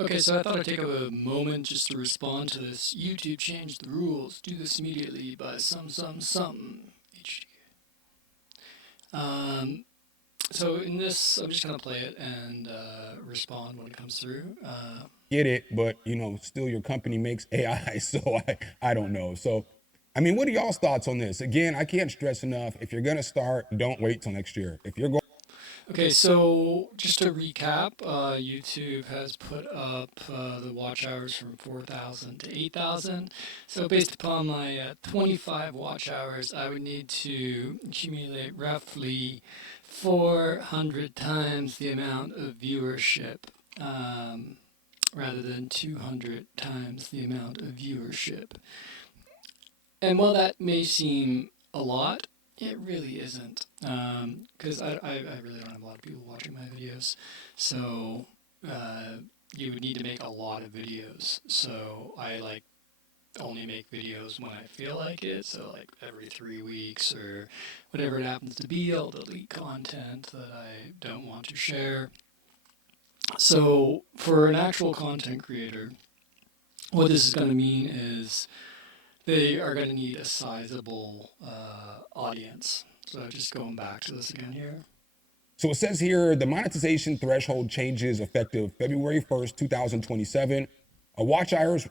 Okay, so I thought I'd take a moment just to respond to this. YouTube changed the rules. Do this immediately by SumnSumnSumn. HD. Um, so in this, I'm just gonna play it and respond when it comes through. Get it, but still your company makes AI, so I don't know. So, I mean, what are y'all's thoughts on this? Again, I can't stress enough. If you're gonna start, don't wait till next year. If you're going Okay, so just to recap, YouTube has put up the watch hours from 4,000 to 8,000. So based upon my 25 watch hours, I would need to accumulate roughly 400 times the amount of viewership, um, rather than 200 times the amount of viewership. And while that may seem a lot, it really isn't. Because I really don't have a lot of people watching my videos. So uh, you would need to make a lot of videos. So I only make videos when I feel like it. So like every 3 weeks or whatever it happens to be, I'll delete content that I don't want to share. So for an actual content creator, what this is going to mean is they are going to need a sizable audience. So just going back to this again here. So it says here the monetization threshold changes effective February 1st, 2027. Watch hours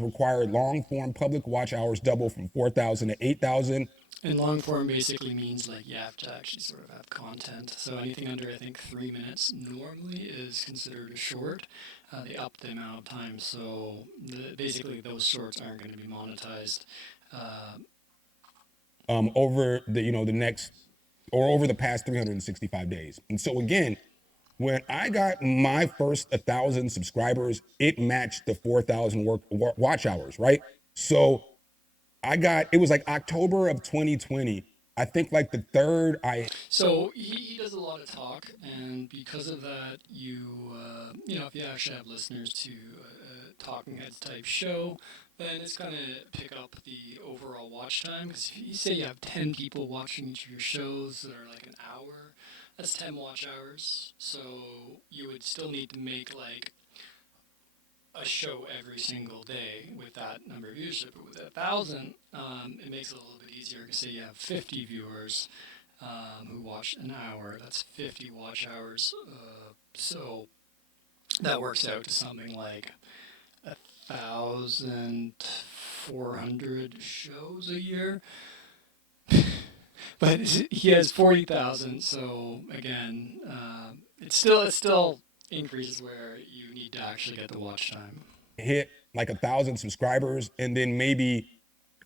required long form public watch hours double from 4,000 to 8,000. And long form basically means like you have to actually sort of have content. So anything under I think 3 minutes normally is considered a short. They up the amount of time, so basically those shorts aren't going to be monetized. Uh, Over the next or over the past 365 days. And so again, when I got my first 1,000 subscribers, it matched the 4,000 watch hours, right? So it was like October of 2020. I think like the third So he does a lot of talk, and because of that, if you actually have listeners to talking heads type show, then it's going to pick up the overall watch time. Because if you say you have 10 people watching each of your shows that are like an hour, that's 10 watch hours. So you would still need to make like a show every single day with that number of viewership. But with 1,000, it makes it a little bit easier. Because say you have 50 viewers who watch an hour. That's 50 watch hours. So that works out to something like 1,400 shows a year. But he has 40,000. So again, it still increases where you need to actually get the watch time. hit like 1,000 subscribers, and then maybe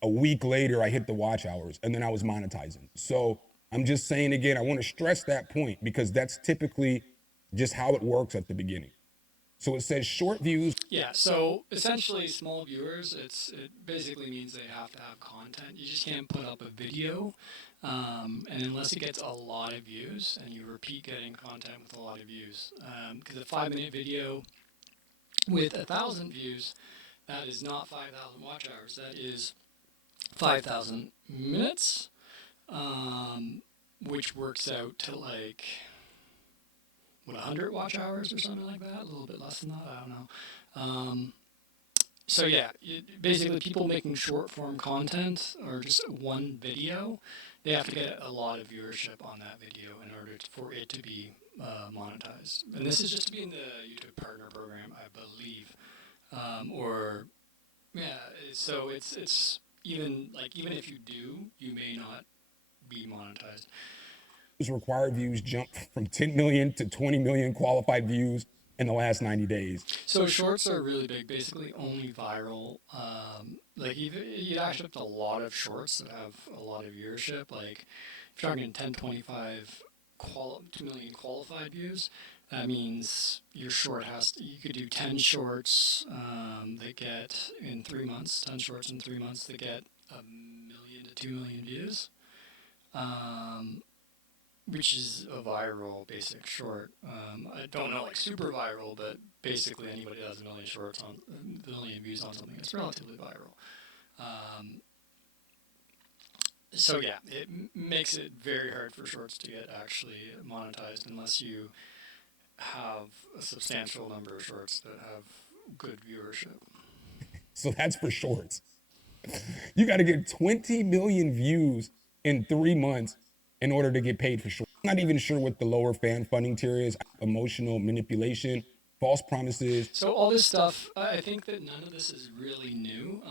a week later I hit the watch hours, and then I was monetizing. So I'm just saying again, I want to stress that point because that's typically just how it works at the beginning. So it says short views. Yeah, so essentially, small viewers, it basically means they have to have content. You just can't put up a video, and unless it gets a lot of views, and you repeat getting content with a lot of views, because a 5 minute video with 1,000 views, that is not 5,000 watch hours. That is 5,000 minutes, which works out to like 100 watch hours or something like that. A little bit less than that. I don't know. So yeah, basically people making short form content or just one video, they have to get a lot of viewership on that video in order for it to be monetized. And this is just to be in the YouTube Partner Program, I believe. Or yeah, so it's even if you do, you may not be monetized. Required views jumped from 10 million to 20 million qualified views in the last 90 days. So shorts are really big. Basically, only viral. Like you actually have a lot of shorts that have a lot of viewership. Like if you're talking 1025 2 million qualified views, that means your short you could do 10 shorts that get in 3 months. 10 shorts in 3 months that get 1 million to 2 million views. Which is a viral basic short. I don't know like super viral, but basically anybody that has 1 million views on something, it's relatively viral. So yeah, it makes it very hard for shorts to get actually monetized unless you have a substantial number of shorts that have good viewership. So that's for shorts. You got to get 20 million views in 3 months in order to get paid for shorts. I'm not even sure what the lower fan funding tier is. Emotional manipulation, false promises. So all this stuff, I think that none of this is really new.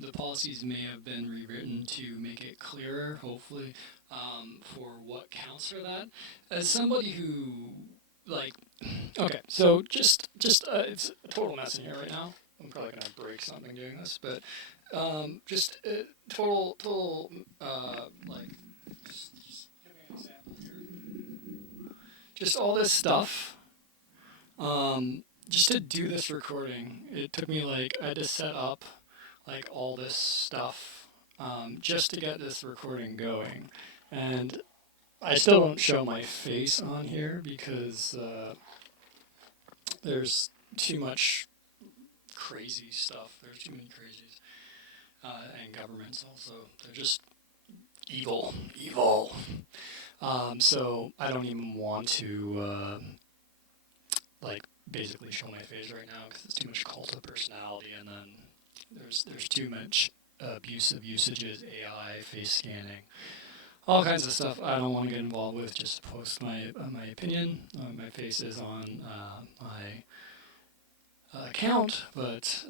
The policies may have been rewritten to make it clearer, hopefully, for what counts for that. As somebody who, like, okay, so just it's a total mess in here right now. I'm probably gonna break something doing this, but just total, like, just give me an example here. Just all this stuff. Just to do this recording, it took me like I had to set up like all this stuff just to get this recording going, and I still don't show my face on here because there's too much crazy stuff. There's too many crazies, and governments also. They're just evil, evil. So I don't even want to like basically show my face right now because it's too much cult of personality, and then there's too much abusive usages, AI, face scanning, all kinds of stuff I don't want to get involved with. Just to post my opinion. My face is on my account, but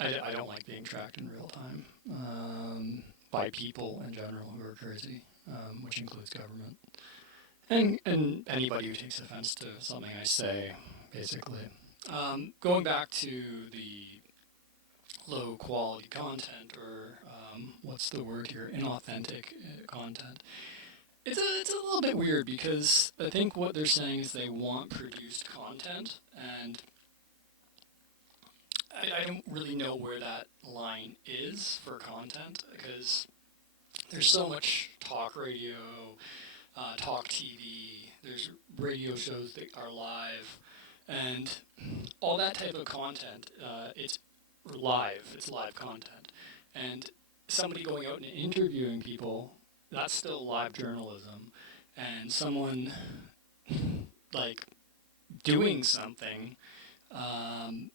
I don't like being tracked in real time by people in general who are crazy, which includes government. And anybody who takes offense to something I say, basically. Going back to the low quality content, or what's the word here, inauthentic content. It's a little bit weird because I think what they're saying is they want produced content, and I don't really know where that line is for content because there's so much talk radio, talk TV, there's radio shows that are live, and all that type of content, it's live content. And somebody going out and interviewing people, that's still live journalism. And someone like doing something, um,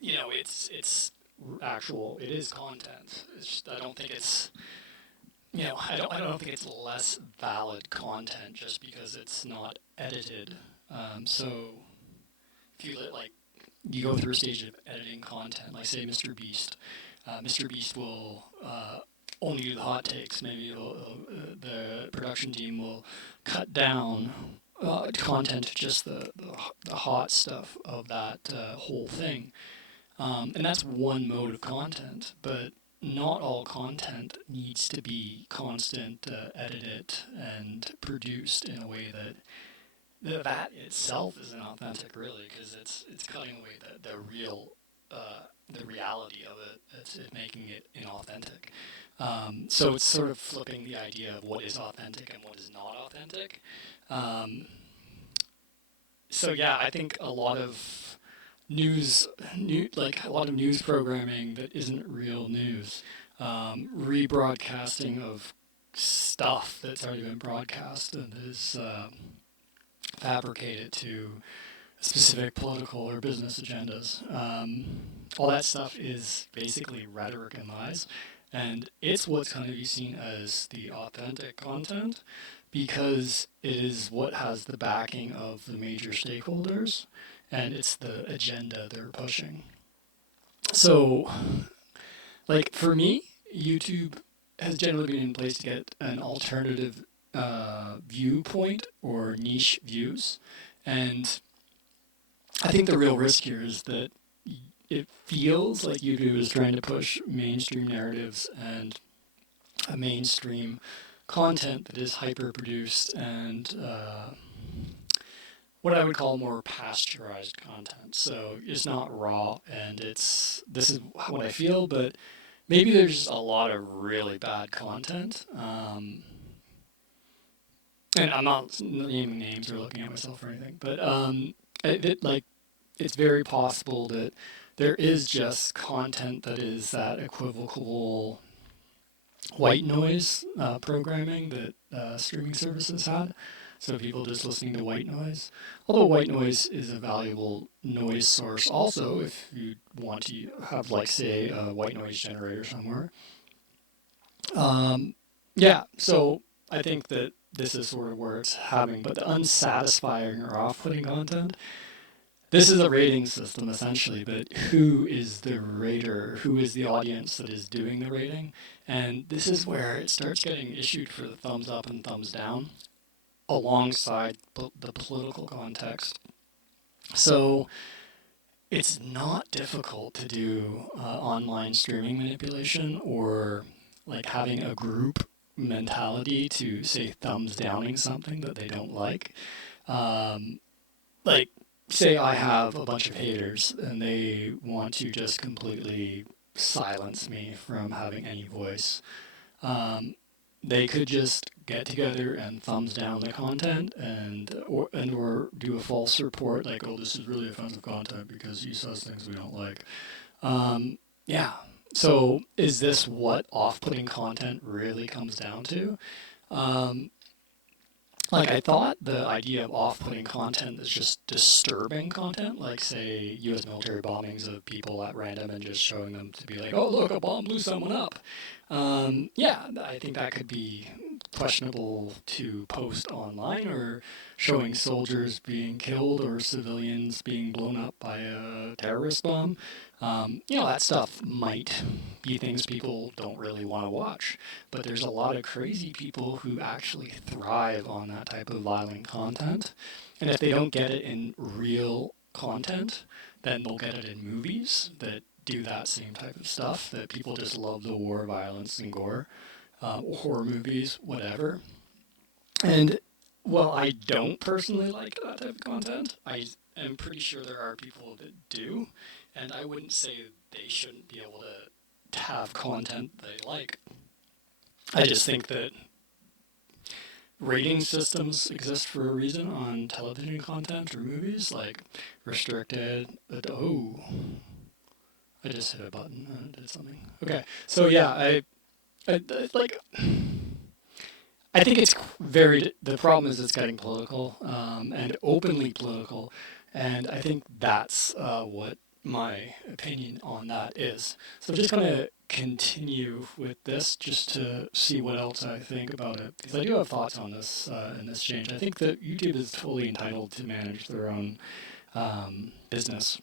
it's actual, it is content. It's just, I don't think it's, I don't think it's less valid content just because it's not edited. So if you like, you go through a stage of editing content, like say Mr. Beast. Mr. Beast will only do the hot takes. Maybe the production team will cut down content to just the hot stuff of that whole thing. And that's one mode of content, but not all content needs to be constant, edited, and produced in a way that itself isn't authentic, really, because it's cutting away the reality of it. It's making it inauthentic. So it's sort of flipping the idea of what is authentic and what is not authentic. So yeah, I think a lot of like a lot of news programming that isn't real news, rebroadcasting of stuff that's already been broadcast and is fabricated to specific political or business agendas. All that stuff is basically rhetoric and lies, and it's what's going to be seen as the authentic content because it is what has the backing of the major stakeholders, and it's the agenda they're pushing. So, like for me, YouTube has generally been in place to get an alternative viewpoint or niche views, and I think the real risk here is that it feels like YouTube is trying to push mainstream narratives and a mainstream content that is hyper produced and what I would call more pasteurized content. So it's not raw, and this is what I feel, but maybe there's just a lot of really bad content. And I'm not naming names or looking at myself or anything, but it's very possible that there is just content that is that equivocal white noise programming that streaming services had. So people just listening to white noise. Although white noise is a valuable noise source also if you want to have, like, say, a white noise generator somewhere. Yeah, so I think that this is sort of where it's having, but the unsatisfying or off-putting content, this is a rating system essentially, but who is the rater? Who is the audience that is doing the rating? And this is where it starts getting issued for the thumbs up and thumbs down alongside the political context. So it's not difficult to do online streaming manipulation or like having a group mentality to say thumbs downing something that they don't like. Um, like, say I have a bunch of haters and they want to just completely silence me from having any voice. Um, they could just get together and thumbs down the content and or do a false report like, oh, this is really offensive content because he says things we don't like. Yeah. So is this what off-putting content really comes down to? Um, like, I thought the idea of off-putting content is just disturbing content, like, say, U.S. military bombings of people at random and just showing them to be like, oh, look, a bomb blew someone up. Yeah, I think that could be questionable to post online, or showing soldiers being killed or civilians being blown up by a terrorist bomb. That stuff might be things people don't really want to watch. But there's a lot of crazy people who actually thrive on that type of violent content. And if they don't get it in real content, then they'll get it in movies that do that same type of stuff, that people just love the war, violence, and gore, horror movies, whatever. And while I don't personally like that type of content, I am pretty sure there are people that do. And I wouldn't say they shouldn't be able to have content they like. I just think that rating systems exist for a reason on television content or movies, like restricted. Oh, I just hit a button and it did something. Okay, so yeah, like. I think it's very. The problem is it's getting political and openly political, and I think that's what my opinion on that is. So just kind of continue with this just to see what else I think about it, because I do have thoughts on this in this change. I think that YouTube is totally entitled to manage their own business,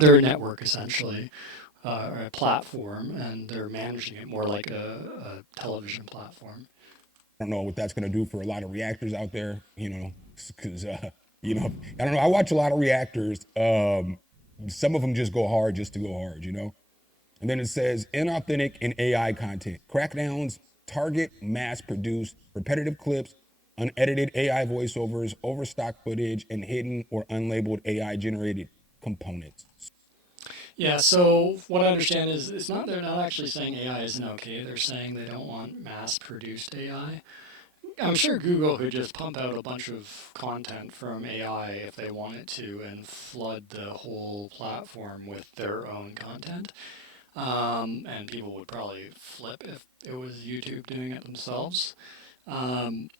their network essentially, or a platform, and they're managing it more like a television platform. I don't know what that's going to do for a lot of reactors out there, because, I don't know. I watch a lot of reactors. Some of them just go hard just to go hard, And then it says inauthentic and AI content. Crackdowns target mass-produced repetitive clips, unedited AI voiceovers, overstock footage, and hidden or unlabeled AI-generated components. Yeah, so what I understand is it's not they're not actually saying AI isn't okay. They're saying they don't want mass-produced AI. I'm sure Google could just pump out a bunch of content from AI if they wanted to and flood the whole platform with their own content. And people would probably flip if it was YouTube doing it themselves. Um,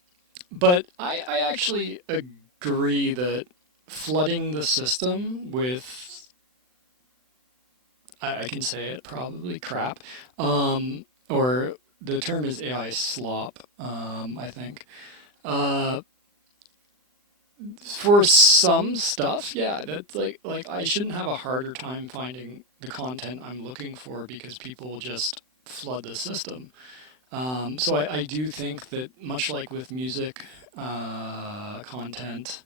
but I actually agree that flooding the system with, I can say it, probably crap, or the term is AI slop, I think. Uh, for some stuff, yeah, that's like I shouldn't have a harder time finding the content I'm looking for because people just flood the system. So I do think that much like with music content,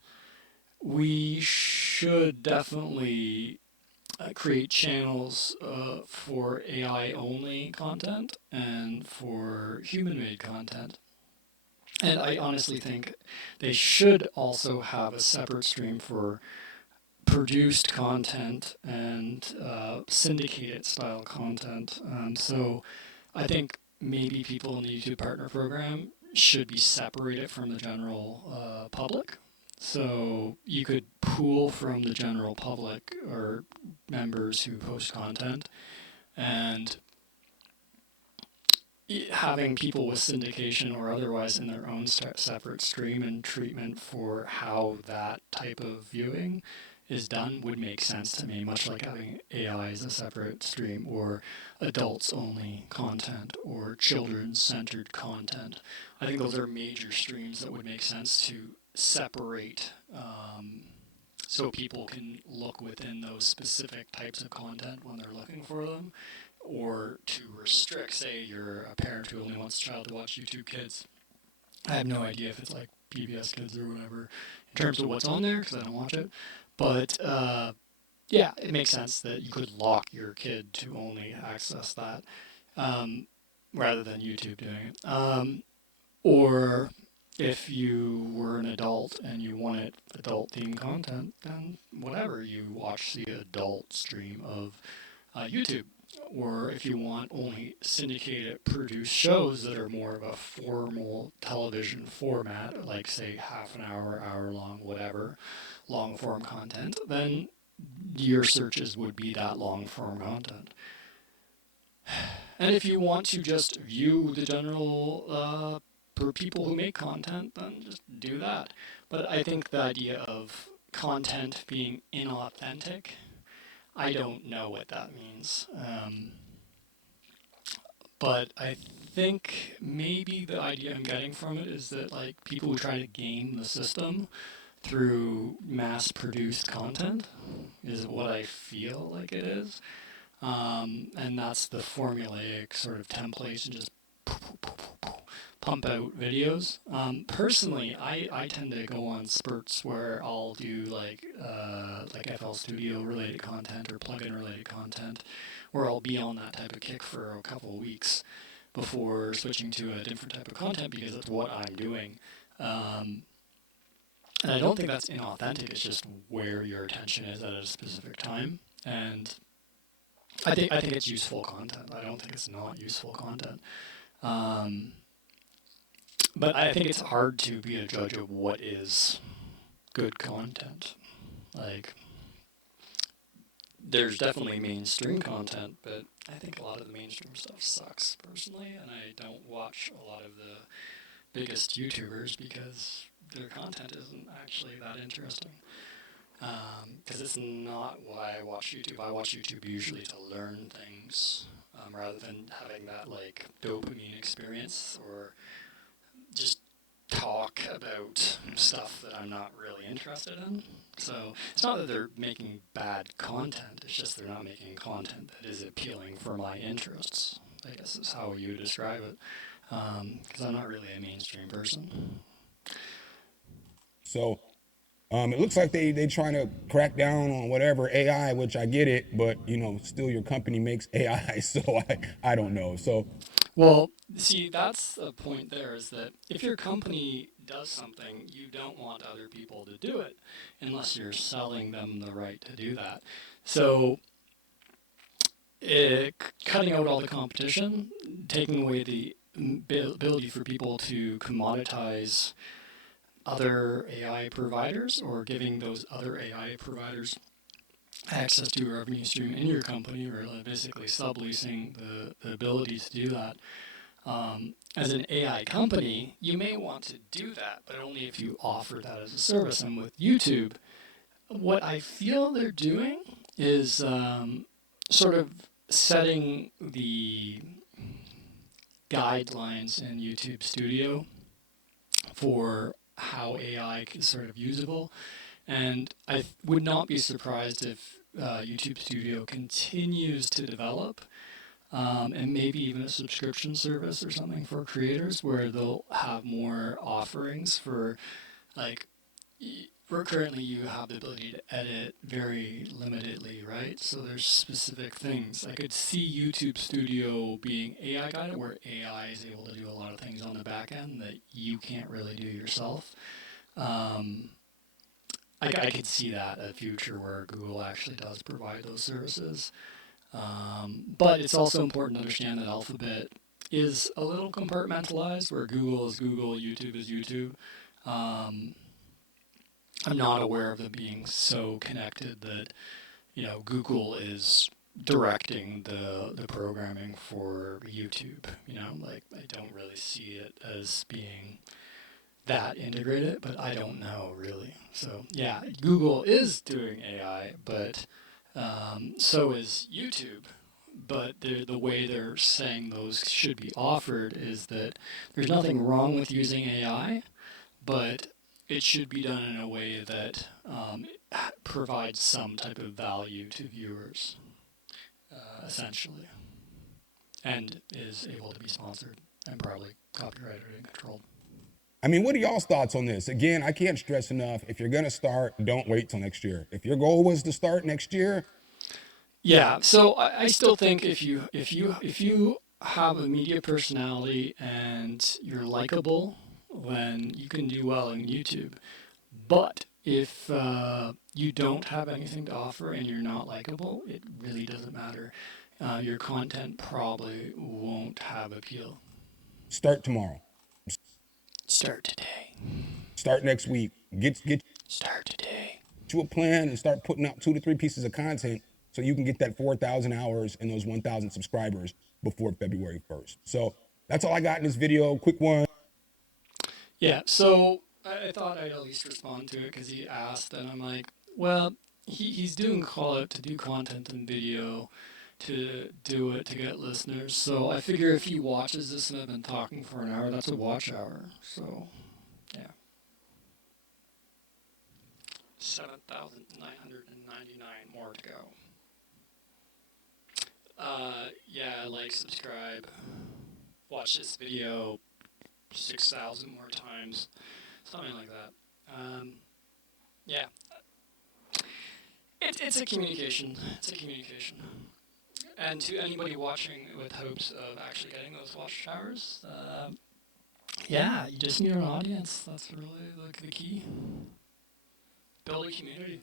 we should definitely create channels for AI only content and for human made content. And I honestly think they should also have a separate stream for produced content and syndicated style content. So I think maybe people in the YouTube Partner Program should be separated from the general public. So you could pool from the general public or members who post content and having people with syndication or otherwise in their own separate stream and treatment for how that type of viewing is done would make sense to me, much like having AI as a separate stream or adults only content or children centered content. I think those are major streams that would make sense to separate, so people can look within those specific types of content when they're looking for them, or to restrict, say you're a parent who only wants a child to watch YouTube Kids. I have no idea if it's like PBS Kids or whatever in terms of what's on there because I don't watch it. But yeah, it makes sense that you could lock your kid to only access that, um, rather than YouTube doing it. Or if you were an adult and you wanted adult themed content, then whatever, you watch the adult stream of YouTube. Or if you want only syndicated produced shows that are more of a formal television format, like say half an hour, hour long, whatever, long form content, then your searches would be that long form content. And if you want to just view the general for people who make content, then just do that. But I think the idea of content being inauthentic, I don't know what that means. But I think maybe the idea I'm getting from it is that like people who try to game the system through mass-produced content is what I feel like it is. And that's the formulaic sort of templates and just pump out videos. Personally, I tend to go on spurts where I'll do like FL Studio related content or plugin related content, where I'll be on that type of kick for a couple of weeks before switching to a different type of content because that's what I'm doing. And I don't think that's inauthentic. It's just where your attention is at a specific time, and I think it's useful content. I don't think it's not useful content. Um, but I think it's hard to be a judge of what is good content. Like, there's definitely mainstream content, but I think a lot of the mainstream stuff sucks personally, and I don't watch a lot of the biggest YouTubers because their content isn't actually that interesting. Because it's not why I watch YouTube. I watch YouTube usually to learn things, rather than having that like dopamine experience or just talk about stuff that I'm not really interested in. So it's not that they're making bad content, it's just they're not making content that is appealing for my interests, I guess is how you would describe it. Because I'm not really a mainstream person. So it looks like they trying to crack down on whatever AI, which I get it, but still your company makes AI, so I don't know. So Well, see, that's the point there is that if your company does something, you don't want other people to do it unless you're selling them the right to do that. So, cutting out all the competition, taking away the ability for people to commoditize other AI providers or giving those other AI providers access to a revenue stream in your company or basically subleasing the ability to do that. As an AI company, you may want to do that, but only if you offer that as a service. And with YouTube, what I feel they're doing is sort of setting the guidelines in YouTube Studio for how AI is sort of usable. And I would not be surprised if YouTube Studio continues to develop, and maybe even a subscription service or something for creators where they'll have more offerings for like for currently you have the ability to edit very limitedly, right? So there's specific things. I could see YouTube Studio being AI guided where AI is able to do a lot of things on the back end that you can't really do yourself. Um, I could see that a future where Google actually does provide those services. But it's also important to understand that Alphabet is a little compartmentalized, where Google is Google, YouTube is YouTube. Um, I'm not aware of them being so connected that Google is directing the programming for YouTube. You know, like I don't really see it as being that integrated, but I don't know really. So yeah, Google is doing AI, but so is YouTube. But the way they're saying those should be offered is that there's nothing wrong with using AI, but it should be done in a way that provides some type of value to viewers, essentially, and is able to be sponsored and probably copyrighted and controlled. I mean, what are y'all's thoughts on this? Again, I can't stress enough. If you're gonna start, don't wait till next year. If your goal was to start next year, Yeah, so I still think if you have a media personality and you're likable, then you can do well in YouTube. But if you don't have anything to offer and you're not likable, it really doesn't matter. Your content probably won't have appeal. start tomorrow. Start today. Start next week. Get Start today. you a plan and start putting out 2 to 3 pieces of content so you can get that 4,000 hours and those 1,000 subscribers before February 1st. So that's all I got in this video. Quick one. Yeah, so I thought I'd at least respond to it because he asked, and I'm like, well, he's doing call out to do content and video to do it to get listeners. So I figure if he watches this and I've been talking for an hour, that's a watch hour. So, yeah. 7,999 more to go. Yeah, like, subscribe, watch this video 6,000 more times, something like that. Yeah, it's a communication. It's a communication. And to anybody watching with hopes of actually getting those watch hours, yeah, you just need an audience. That's really like the key. Build a community.